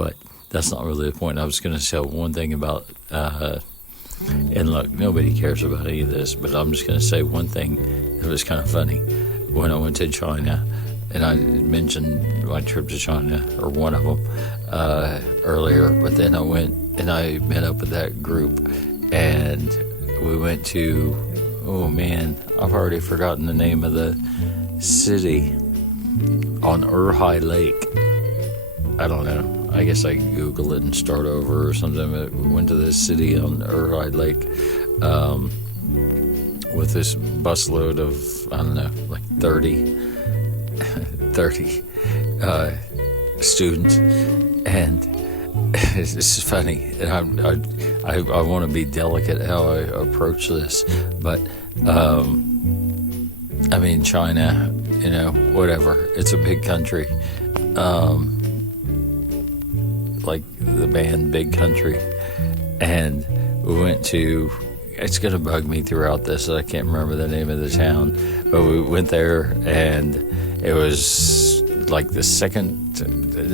But that's not really the point. I was going to say one thing about, and look, nobody cares about any of this, but I'm just going to say one thing that was kind of funny. When I went to China, and I mentioned my trip to China, or one of them, earlier, but then I went and I met up with that group, and we went to, oh man, I've already forgotten the name of the city on Erhai Lake. I don't know. I guess I could Google it and start over or something. But we went to this city on Erhai Lake with this busload of, I don't know, like 30 students. And it's funny. And I want to be delicate how I approach this. But, I mean, China, whatever. It's a big country. Like the band Big Country, and we went to, it's going to bug me throughout this, I can't remember the name of the town, but we went there, and it was like the second,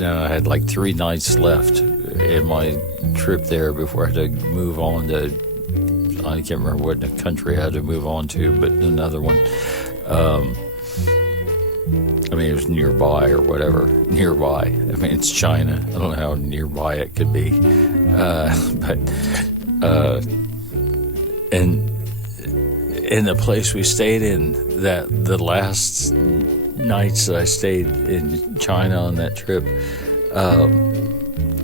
I had like 3 nights left in my trip there before I had to move on to, I can't remember what country I had to move on to, but another one. I mean, it was nearby or whatever. Nearby. I mean, it's China. I don't know how nearby it could be. And in the place we stayed in, that the last nights that I stayed in China on that trip,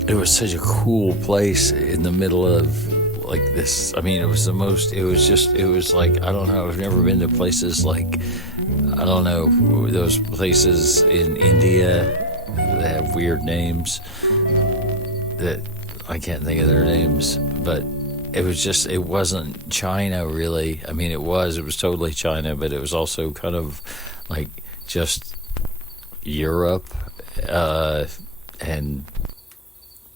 it was such a cool place in the middle of like this. I mean, it was like, I don't know, I've never been to places like, I don't know, those places in India that have weird names that I can't think of their names, but it wasn't China really. I mean, it was totally China, but it was also kind of like just Europe and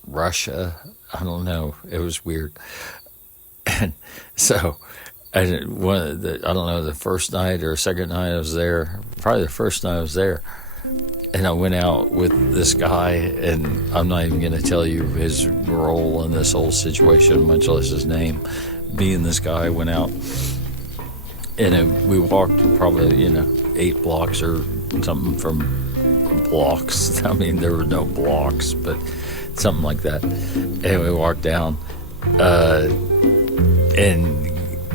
Russia. I don't know. It was weird. And so I don't know, the first night or second night I was there, probably the first night I was there, and I went out with this guy, and I'm not even going to tell you his role in this whole situation, much less his name. Me and this guy went out, and we walked probably, 8 blocks or something from blocks. I mean, there were no blocks, but something like that. And we walked down, and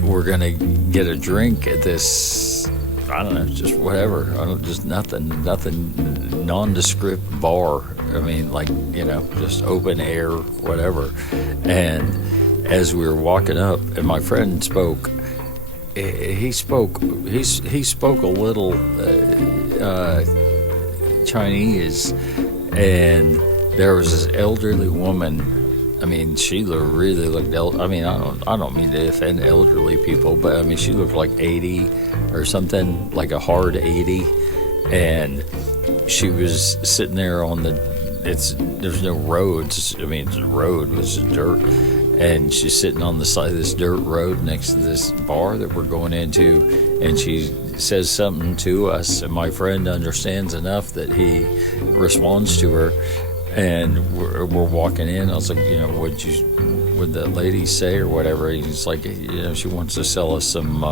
we're gonna get a drink at this, I don't know, just whatever, just nothing nondescript bar. I mean, like, just open air, whatever. And as we were walking up, and my friend spoke, he spoke a little Chinese, and there was this elderly woman. I mean, she really looked. I mean, I don't mean to offend elderly people, but I mean, she looked like 80 or something, like a hard 80, and she was sitting there on there's no roads. I mean, the road was dirt, and she's sitting on the side of this dirt road next to this bar that we're going into, and she says something to us, and my friend understands enough that he responds to her. And we're walking in. I was like, what'd that lady say or whatever? He's like, she wants to sell us some,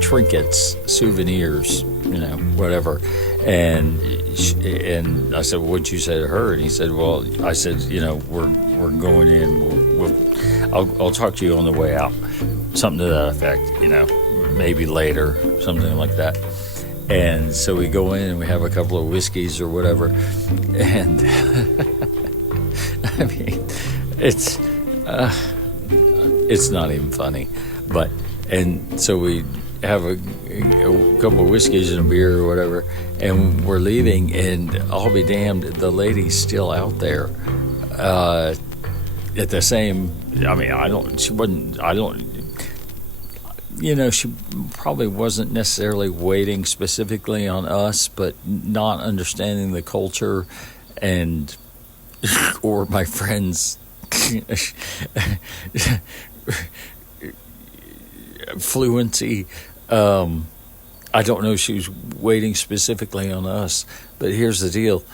trinkets, souvenirs, whatever. And I said, well, what'd you say to her? And he said, well, I said, we're going in. I'll talk to you on the way out. Something to that effect, maybe later, something like that. And so we go in and we have a couple of whiskeys or whatever, and I mean, it's not even funny, and so we have a couple of whiskeys and a beer or whatever, and we're leaving, and I'll be damned, the lady's still out there, at the same. I mean, she probably wasn't necessarily waiting specifically on us, but not understanding the culture or my friend's fluency. I don't know if she was waiting specifically on us, but here's the deal.